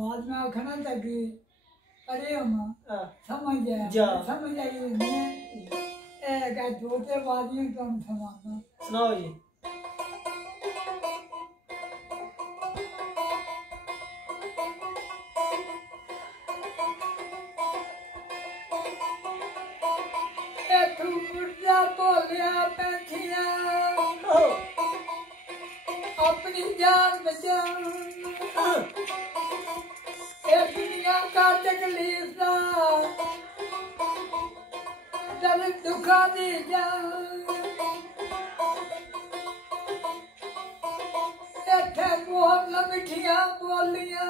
बाद में आखना लगी अरे अम्मा समझ आई मैं दो ते वादियों तुम समाना सुनाओ जी। बोलिया पैथिया अपनी जान बचा दुनिया का तकलीफ दल दुखा दी जा बहुत मिठिया बोलिया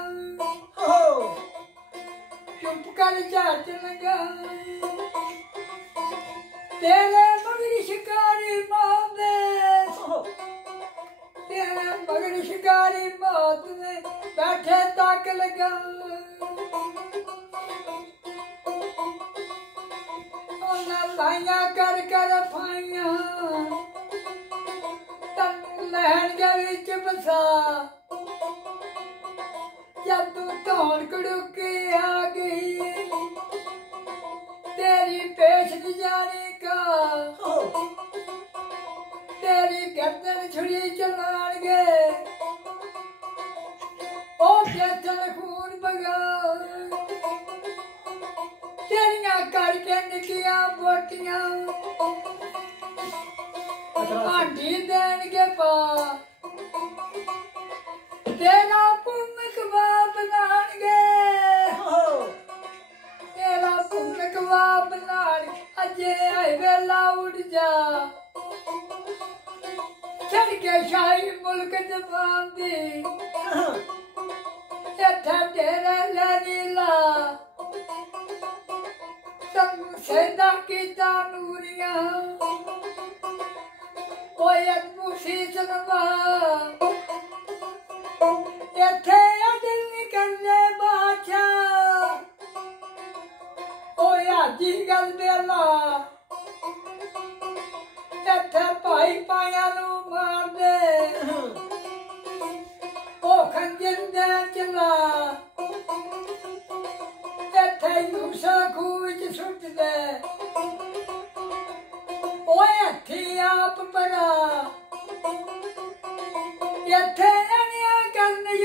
चुप कर झट लगा तेरे मगरी शिकारी मौत तेरे मगरी शिकारी मौत ने बैठे तक लगा लाइया कर कर फाइया तन लहन के विच बसा जब तू धौन कड़ुके आ गई तेरी पेश जाने का तेरी गर्दन छुरी चलाएंगे ओ चल खून बगा तेरिया करके निकिया बोटियां आंटी देन के पा तेरा पुण्य कबाब बनाएंगे तेरा पुण्य कबाब बनान अजे आए वेला उड़ जा चढ़ के शाही मुल्क जबान दी तेरा लीला तम सैदा की तानूरिया कोई अदमुसी चलवा इथे दिल निकलने बादशाह हाजी गल बेला इथे भाई पाया मार दे ओ खंजर दे चला इथे यूसा खूह च सुट दे ओ हथी आप बड़ा